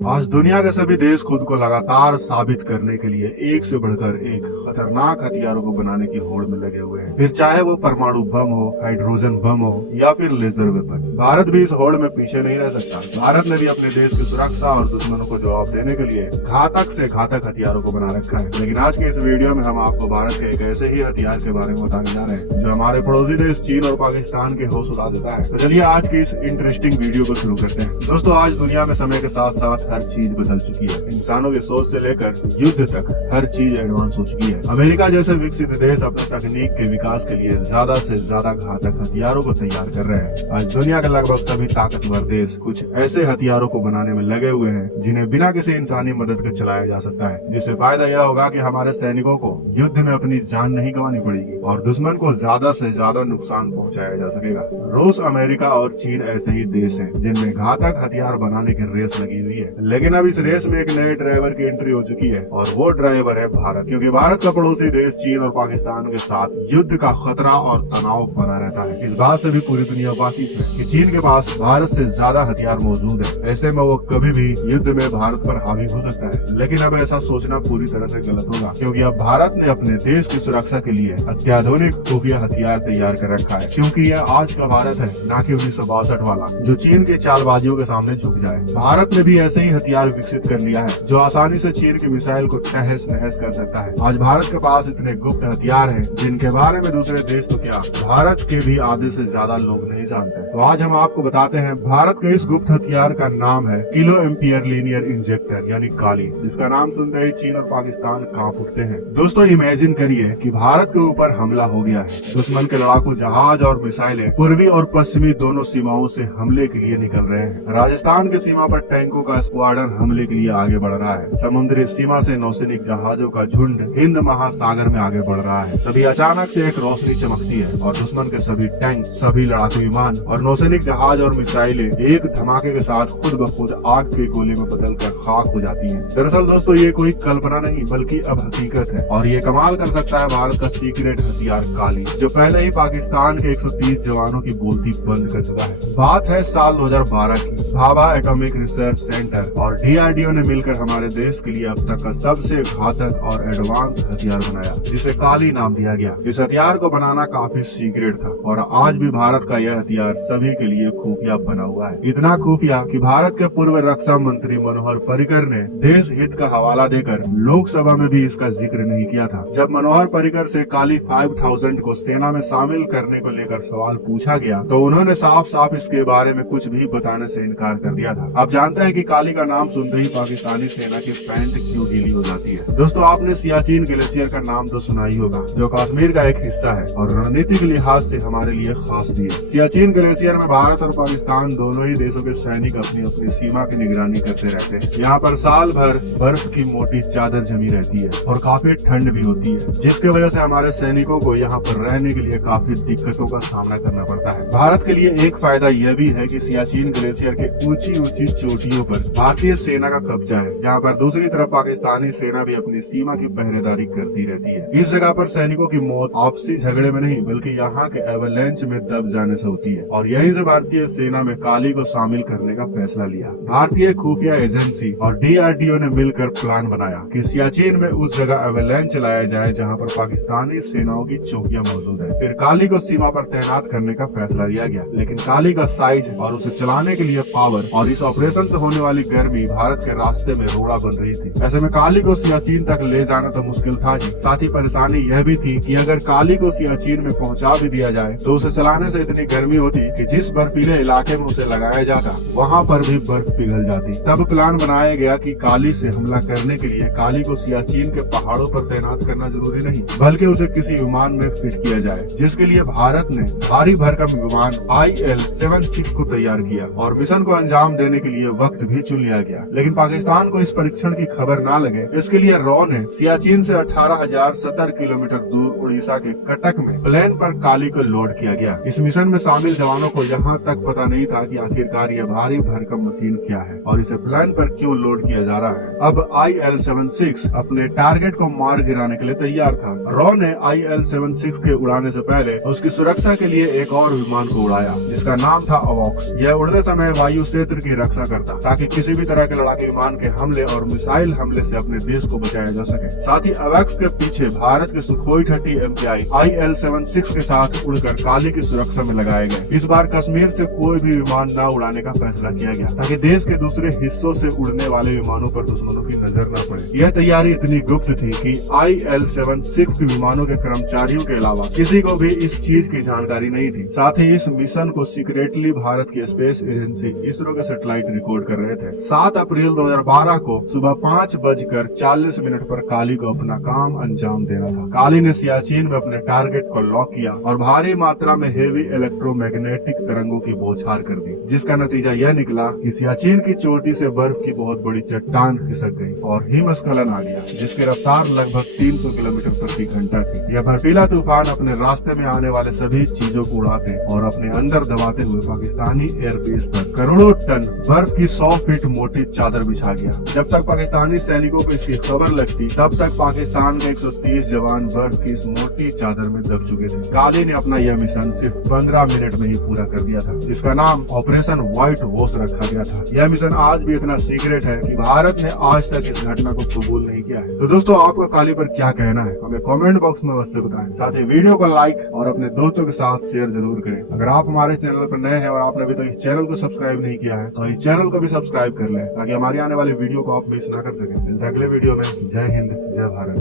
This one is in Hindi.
आज दुनिया के सभी देश खुद को लगातार साबित करने के लिए एक से बढ़कर एक खतरनाक हथियारों को बनाने की होड़ में लगे हुए हैं। फिर चाहे वो परमाणु बम हो, हाइड्रोजन बम हो या फिर लेजर वेपन, भारत भी इस होड़ में पीछे नहीं रह सकता। भारत ने भी अपने देश की सुरक्षा और दुश्मनों को जवाब देने के लिए घातक से घातक हथियारों को बना रखा है। लेकिन आज के इस वीडियो में हम आपको भारत के एक ऐसे ही हथियार के बारे में बताने जा रहे हैं जो हमारे पड़ोसी देश चीन और पाकिस्तान के होश उड़ा देता है। तो चलिए आज की इस इंटरेस्टिंग वीडियो को शुरू करते हैं। दोस्तों, आज दुनिया में समय के साथ साथ हर चीज बदल चुकी है। इंसानों की सोच से लेकर युद्ध तक हर चीज एडवांस हो चुकी है। अमेरिका जैसे विकसित देश अपने तकनीक के विकास के लिए ज्यादा से ज्यादा घातक हथियारों को तैयार कर रहे हैं। आज दुनिया के लगभग सभी ताकतवर देश कुछ ऐसे हथियारों को बनाने में लगे हुए हैं जिन्हें बिना किसी इंसानी मदद के चलाया जा सकता है, जिससे फायदा यह होगा कि हमारे सैनिकों को युद्ध में अपनी जान नहीं गंवानी पड़ेगी और दुश्मन को ज्यादा से ज्यादा नुकसान पहुंचाया जा सकेगा। रूस, अमेरिका और चीन ऐसे ही देश हैं जिनमें घातक हथियार बनाने की रेस लगी हुई है। लेकिन अब इस रेस में एक नए ड्राइवर की एंट्री हो चुकी है और वो ड्राइवर है भारत, क्योंकि भारत का पड़ोसी देश चीन और पाकिस्तान के साथ युद्ध का खतरा और तनाव बना रहता है। इस बात से भी पूरी दुनिया वाकिफ है कि चीन के पास भारत से ज्यादा हथियार मौजूद है। ऐसे में वो कभी भी युद्ध में भारत पर हावी हो सकता है। लेकिन अब ऐसा सोचना पूरी तरह से गलत होगा, क्योंकि अब भारत ने अपने देश की सुरक्षा के लिए अत्याधुनिक खुफिया हथियार तैयार कर रखा है, क्योंकि यह आज का भारत है, न कि 1962 वाला जो चीन के चालबाजियों के सामने झुक जाए। भारत ने भी ऐसे ही हथियार विकसित कर लिया है जो आसानी से चीन की मिसाइल को तहस नहस कर सकता है। आज भारत के पास इतने गुप्त हथियार हैं जिनके बारे में दूसरे देश तो क्या, भारत के भी आधे से ज्यादा लोग नहीं जानते। तो आज हम आपको बताते हैं भारत के इस गुप्त हथियार का नाम है किलो एम्पियर लीनियर इंजेक्टर यानी काली, जिसका नाम सुनते ही चीन और पाकिस्तान कांप उठते हैं। दोस्तों, इमेजिन करिए कि भारत के ऊपर हमला हो गया है। दुश्मन के लड़ाकू जहाज और मिसाइलें पूर्वी और पश्चिमी दोनों सीमाओं से हमले के लिए निकल रहे हैं। राजस्थान की सीमा पर टैंकों का स्क्वाड्रन हमले के लिए आगे बढ़ रहा है। समुद्री सीमा से नौसैनिक जहाजों का झुंड हिंद महासागर में आगे बढ़ रहा है। तभी अचानक से एक रोशनी चमकती है और दुश्मन के सभी टैंक, सभी लड़ाकू विमान और नौसैनिक जहाज और मिसाइलें एक धमाके के साथ खुद ब खुद आग के गोले में बदलकर खाक हो जाती हैं। दरअसल दोस्तों, ये कोई कल्पना नहीं बल्कि अब हकीकत है और ये कमाल कर सकता है भारत का सीक्रेट हथियार काली, जो पहले ही पाकिस्तान के 130 जवानों की बोलती बंद कर चुका है। बात है साल 2012 की। भाभा एटॉमिक रिसर्च सेंटर और DRDO ने मिलकर हमारे देश के लिए अब तक का सबसे घातक और एडवांस हथियार बनाया, जिसे काली नाम दिया गया। इस हथियार को बनाना काफी सीक्रेट था और आज भी भारत का यह हथियार सभी के लिए खुफिया बना हुआ है। इतना खुफिया कि भारत के पूर्व रक्षा मंत्री मनोहर पर्रिकर ने देश हित का हवाला देकर लोकसभा में भी इसका जिक्र नहीं किया था। जब मनोहर पर्रिकर से काली 5000 को सेना में शामिल करने को लेकर सवाल पूछा गया तो उन्होंने साफ साफ इसके बारे में कुछ भी बताने से इनकार कर दिया था। आप जानते हैं कि काली का नाम सुनते ही पाकिस्तानी सेना की पैंट क्यों ढीली हो जाती है। दोस्तों, आपने सियाचिन ग्लेशियर का नाम तो सुना ही होगा, जो कश्मीर का एक हिस्सा है और रणनीतिक लिहाज से हमारे लिए खास भी है। सियाचिन ग्लेशियर में भारत और पाकिस्तान दोनों ही देशों के सैनिक अपनी अपनी सीमा की निगरानी करते रहते हैं। यहाँ पर साल भर बर्फ की मोटी चादर जमी रहती है और काफी ठंड भी होती है, जिसकी वजह से हमारे सैनिकों को यहाँ पर रहने के लिए काफी दिक्कतों का सामना करना पड़ता है। भारत के लिए एक फायदा यह भी है कि सियाचिन ग्लेशियर के ऊंची ऊंची चोटियों पर भारतीय सेना का कब्जा है, जहाँ पर दूसरी तरफ पाकिस्तानी सेना भी अपनी सीमा की पहरेदारी करती रहती है। इस जगह पर सैनिकों की मौत आपसी झगड़े में नहीं बल्कि यहाँ के एवलांच में दब जाने से होती है और यहीं से भारतीय सेना में काली को शामिल करने का फैसला लिया। भारतीय खुफिया एजेंसी और DRDO ने मिलकर प्लान बनाया कि सियाचिन में उस जगह एवलांच चलाया जाए जहाँ पर पाकिस्तानी सेनाओं की चौकियां मौजूद है। फिर काली को सीमा पर तैनात करने का फैसला लिया गया, लेकिन काली का साइज और उसे चलाने के लिए पावर और इस ऑपरेशन से होने वाली गर्मी भारत के रास्ते में रोड़ा बन रही थी। ऐसे में काली को सियाचिन तक ले जाना तो मुश्किल था ही, साथ ही परेशानी यह भी थी कि अगर काली को सियाचिन में पहुंचा भी दिया जाए तो उसे चलाने से इतनी गर्मी होती कि जिस बर्फीले इलाके में उसे लगाया जाता वहाँ पर भी बर्फ पिघल जाती। तब प्लान बनाया गया कि काली से हमला करने के लिए काली को सियाचिन के पहाड़ों पर तैनात करना जरूरी नहीं बल्कि उसे किसी विमान में फिट किया जाए, जिसके लिए भारत ने भारी भरकम विमान IL-76 को तैयार किया और मिशन को अंजाम देने के लिए वक्त भी चुन लिया गया। लेकिन पाकिस्तान को इस परीक्षण की खबर न लगे, इसके लिए रॉ ने सियाचिन से 18,070 किलोमीटर दूर उड़ीसा के कटक में प्लेन पर काली को लोड किया गया। इस मिशन में शामिल जवानों को यहाँ तक पता नहीं था कि आखिरकार यह भारी भरकम मशीन क्या है और इसे प्लेन पर क्यों लोड किया जा रहा है। अब IL-76 अपने टारगेट को मार गिराने के लिए तैयार था। रॉ ने IL-76 के उड़ाने से पहले उसकी सुरक्षा के लिए एक और विमान को उड़ाया जिसका नाम था अवॉक्स। यह उड़ते समय वायु क्षेत्र की रक्षा करता ताकि किसी किसी भी तरह के लड़ाकू विमान के हमले और मिसाइल हमले से अपने देश को बचाया जा सके। साथ ही अवैक्स के पीछे भारत के सुखोई 30 MPI IL-76 के साथ उड़कर काली की सुरक्षा में लगाए गए। इस बार कश्मीर से कोई भी विमान न उड़ाने का फैसला किया गया ताकि देश के दूसरे हिस्सों से उड़ने वाले विमानों पर दुश्मनों की नजर न पड़े। यह तैयारी इतनी गुप्त थी कि IL-76 विमानों के कर्मचारियों के अलावा किसी को भी इस चीज की जानकारी नहीं थी। साथ ही इस मिशन को सीक्रेटली भारत की स्पेस एजेंसी इसरो के सैटेलाइट रिकॉर्ड कर रहे थे। 7 अप्रैल 2012 को सुबह 5:40 पर काली को अपना काम अंजाम देना था। काली ने सियाचिन में अपने टारगेट को लॉक किया और भारी मात्रा में हेवी इलेक्ट्रोमैग्नेटिक तरंगों की बौछार कर दी, जिसका नतीजा यह निकला कि सियाचिन की चोटी से बर्फ की बहुत बड़ी चट्टान खिसक गई और हिमस्खलन आ गया, जिसकी रफ्तार लगभग 300 किलोमीटर प्रति घंटा थी। यह बर्फीला तूफान अपने रास्ते में आने वाले सभी चीजों को उड़ाते और अपने अंदर दबाते हुए पाकिस्तानी एयरबेस पर करोड़ों टन बर्फ की 100 फीट मोटी चादर बिछा गया। जब तक पाकिस्तानी सैनिकों को इसकी खबर लगती तब तक पाकिस्तान के 130 जवान बर्फ की इस मोटी चादर में दब चुके थे। काली ने अपना यह मिशन सिर्फ 15 मिनट में ही पूरा कर दिया था, जिसका नाम ऑपरेशन व्हाइट वॉश रखा गया था। यह मिशन आज भी इतना सीक्रेट है कि भारत ने आज तक इस घटना को कबूल नहीं किया है। तो दोस्तों, आपका काली पर क्या कहना है हमें कमेंट बॉक्स में अवश्य बताएं। साथ ही वीडियो को लाइक और अपने दोस्तों के साथ शेयर जरूर करें। अगर आप हमारे चैनल पर नए हैं और आपने अभी तक इस चैनल को सब्सक्राइब नहीं किया है तो इस चैनल को भी सब्सक्राइब कर लें ताकि हमारी आने वाली वीडियो को आप मिस ना कर सकें। मिलते हैं अगले वीडियो में। जय हिंद, जय भारत।